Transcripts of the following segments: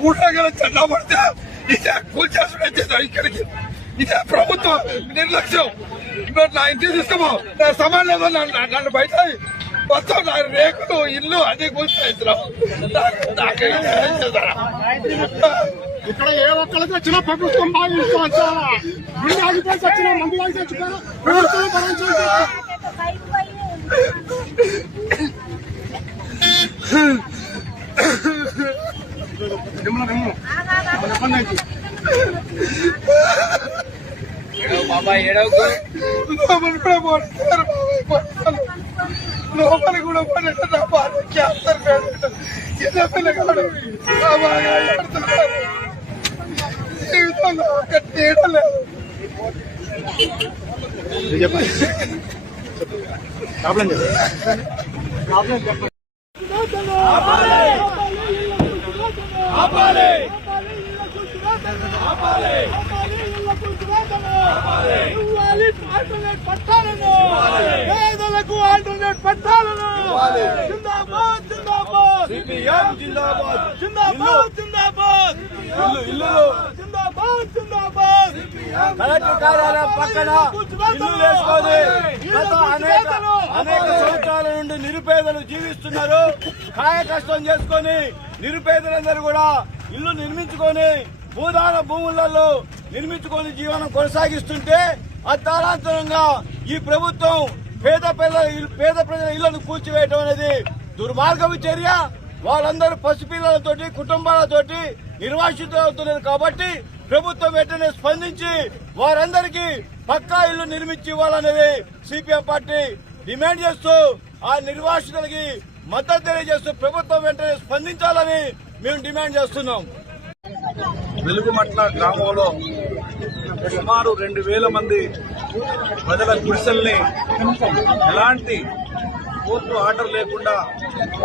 కూడగల చందా పడితే ఇదే కూల్చేసుకుని ఇక్కడికి ఇదే ప్రభుత్వం నిర్లక్ష్యం. ఇప్పుడు నా ఇంటికి తీసుకోమో నా సమాన్ లేదు నన్ను బయట మొత్తం నా రేకులు ఇల్లు అన్ని కూల్చేస్తున్నాం. ఇక్కడ ఏ ఒక్కరికి వచ్చినా ప్రభుత్వం భావించాలి. గుండె ఆగిపోయి వచ్చిన మంది ఆగి చచ్చిపోయారు ప్రభుత్వం భరించాలి. లోపలి కూడా పడేట నా బాధ క్యాన్సర్ చిన్న పిల్లగాడు జీవితంలో ఒక తేడా లేదు. పేదలకు ఆల్టర్నేట్ పట్టాలను జిందాబాద్ జిందాబాద్ జిందాబాద్ జిందాబాద్ జిందాబాద్ జిందాబాద్ జిందాబాద్ కలెక్టర్ కార్యాలయం పక్కన ఇల్లు వేసుకొని గత అనేక సంవత్సరాల నుండి నిరుపేదలు జీవిస్తున్నారు. కాయ కష్టం చేసుకొని నిరుపేదలందరూ కూడా ఇల్లు నిర్మించుకొని భూదాన భూములలో నిర్మించుకొని జీవనం కొనసాగిస్తుంటే అత్యాలంతరంగా ఈ ప్రభుత్వం పేద ప్రజల ఇళ్లను కూల్చివేయడం అనేది దుర్మార్గపు చర్య. వాళ్ళందరూ పసిపిల్లలతోటి కుటుంబాలతోటి నిర్వాసితులవుతున్నారు కాబట్టి ప్రభుత్వం వెంటనే స్పందించి వారందరికీ పక్కా ఇల్లు నిర్మించి ఇవ్వాలనేది సిపిఎం పార్టీ డిమాండ్ చేస్తూ ఆ నిర్వాసితులకి మద్దతు తెలియజేస్తూ ప్రభుత్వం వెంటనే స్పందించాలని మేము డిమాండ్ చేస్తున్నాం. వెలుగుమట్ల గ్రామంలో సుమారు 2000 మంది ప్రజల గుడిసెల్ని ఎలాంటి కోర్టు ఆర్డర్ లేకుండా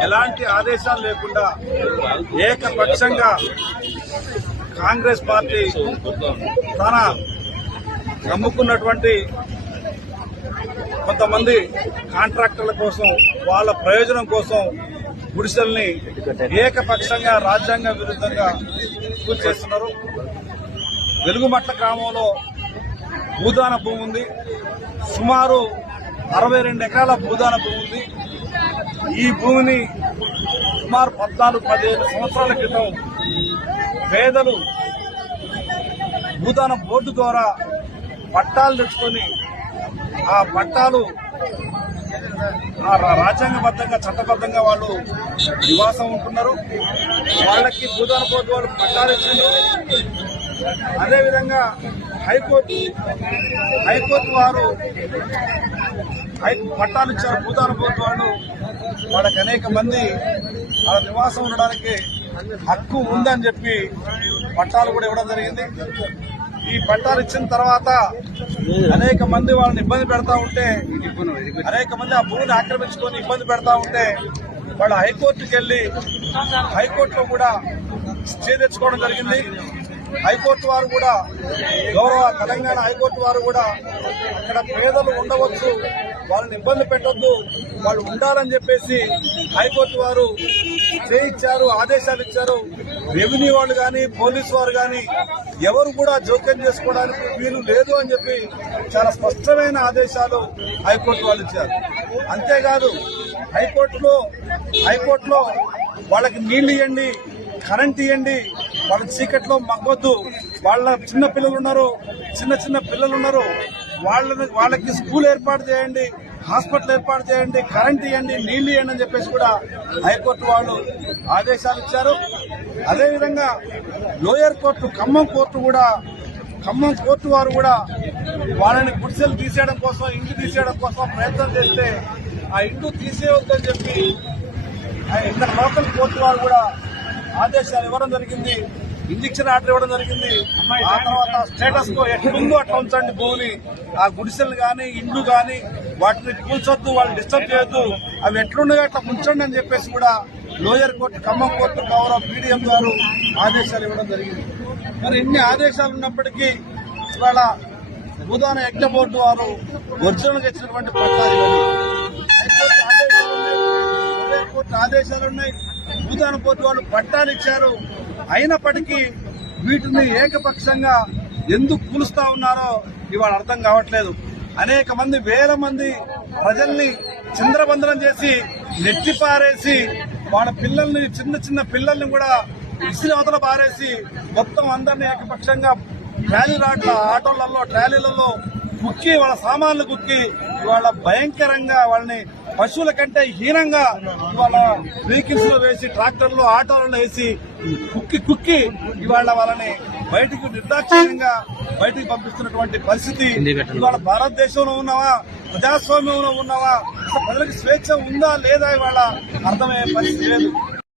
ఎలాంటి ఆదేశాలు లేకుండా ఏకపక్షంగా కాంగ్రెస్ పార్టీ తన నమ్ముకున్నటువంటి కొంతమంది కాంట్రాక్టర్ల కోసం వాళ్ళ ప్రయోజనం కోసం గుడిసెల్ని ఏకపక్షంగా రాజ్యాంగ విరుద్ధంగా కూల్చేస్తున్నారు. వెలుగుమట్ల గ్రామంలో భూదాన భూమి ఉంది. సుమారు 62 ఎకరాల భూదాన భూమి ఉంది. ఈ భూమిని సుమారు 14-15 సంవత్సరాల క్రితం పేదలు భూదాన బోర్డు ద్వారా పట్టాలు తెచ్చుకొని ఆ పట్టాలు రాజ్యాంగబద్ధంగా చట్టబద్ధంగా వాళ్ళు నివాసం ఉంటున్నారు. వాళ్ళకి భూదాన బోర్డు వాళ్ళు పట్టాలు ఇచ్చిండ్రు. అదేవిధంగా హైకోర్టు వారు పట్టాలు ఇచ్చారు. భూదాన బోర్డు వాళ్ళు వాళ్ళకి అనేక మంది వాళ్ళ నివాసం ఉండడానికి హక్కు ఉందని చెప్పి పట్టాలు కూడా ఇవ్వడం జరిగింది. ఈ పట్టాలు ఇచ్చిన తర్వాత అనేక మంది వాళ్ళని ఇబ్బంది పెడతా ఉంటే, అనేక మంది ఆ భూమిని ఆక్రమించుకొని ఇబ్బంది పెడతా ఉంటే వాళ్ళు హైకోర్టుకి వెళ్లి హైకోర్టులో కూడా స్టే తెచ్చుకోవడం జరిగింది. హైకోర్టు వారు కూడా గౌరవ తెలంగాణ హైకోర్టు వారు కూడా అక్కడ పేదలు ఉండవచ్చు, వాళ్ళని ఇబ్బంది పెట్టొద్దు, వాళ్ళు ఉండాలని చెప్పేసి హైకోర్టు వారు స్టే ఇచ్చారు, ఆదేశాలు ఇచ్చారు. రెవెన్యూ వాళ్ళు కానీ పోలీసు వారు కానీ ఎవరు కూడా జోక్యం చేసుకోవడానికి వీలు లేదు అని చెప్పి చాలా స్పష్టమైన ఆదేశాలు హైకోర్టు వాళ్ళు ఇచ్చారు. అంతేకాదు హైకోర్టులో వాళ్ళకి నీళ్లు ఇవ్వండి, కరెంట్ ఇవ్వండి, వాళ్ళ చీకట్లో మగ్గొద్దు, వాళ్ళ చిన్న పిల్లలు ఉన్నారు, వాళ్ళకి స్కూల్ ఏర్పాటు చేయండి, హాస్పిటల్ ఏర్పాటు చేయండి, కరెంట్ ఇవ్వండి, నీళ్లు ఇవ్వండి అని చెప్పేసి కూడా హైకోర్టు వాళ్ళు ఆదేశాలు ఇచ్చారు. అదేవిధంగా లోయర్ కోర్టు ఖమ్మం కోర్టు వారు కూడా వాళ్ళని గుడిసెలు తీసేయడం కోసం, ఇంటి తీసేయడం కోసం ప్రయత్నం చేస్తే ఆ ఇంటి తీసేయవద్దని చెప్పి ఇక్కడ లోకల్ కోర్టు వారు కూడా ఆదేశాలు ఇవ్వడం జరిగింది, ఇంజక్షన్ ఆర్డర్ ఇవ్వడం జరిగింది. ఆ తర్వాత స్టేటస్ కో ఎట్లుందో అట్లా ఉంచండి భూమిని, ఆ గుడిసెలు గాని ఇండ్లు గాని వాటిని కూల్చొద్దు, వాళ్ళని డిస్టర్బ్ చేయొద్దు, అవి ఎట్లుండగా అట్లా ఉంచండి అని చెప్పేసి కూడా లోయర్ కోర్టు ఖమ్మం కోర్టు గౌరవ పీడీఎం గారు ఆదేశాలు ఇవ్వడం జరిగింది. మరి ఇన్ని ఆదేశాలు ఉన్నప్పటికీ ఇవాళ భూదాన యజ్ఞ బోర్డు వారు ఒరిజినల్ గా ఇచ్చినటువంటి పట్టాలు హైకోర్టు ఆదేశాలున్నాయి, భూదాన బోర్డు వాళ్ళు పట్టాలు ఇచ్చారు. అయినప్పటికీ వీటిని ఏకపక్షంగా ఎందుకు కూలుస్తా ఉన్నారో ఇవాళ అర్థం కావట్లేదు. అనేక మంది, వేల మంది ప్రజల్ని చిందరబందరం చేసి నెట్టిపారేసి వాళ్ళ పిల్లల్ని, చిన్న చిన్న పిల్లల్ని కూడా ఇసిరి అవతల పారేసి మొత్తం అందరినీ ఏకపక్షంగా ఆటోలలో, ట్రాలీలలో కుక్కి, వాళ్ళ సామాన్లు కుక్కి ఇవాళ భయంకరంగా వాళ్ళని పశువుల కంటే హీనంగా ఇవాళ వెహికల్స్ లో వేసి, ట్రాక్టర్లు, ఆటోలలో వేసి కుక్కి ఇవాళ వాళ్ళని బయటకు నిర్దాక్షిణ్యంగా బయటకు పంపిస్తున్నటువంటి పరిస్థితి. ఇవాళ భారతదేశంలో ఉన్నావా, ప్రజాస్వామ్యంలో ఉన్నావా, ప్రజలకు స్వేచ్ఛ ఉందా లేదా ఇవాళ అర్థమయ్యే పరిస్థితి లేదు.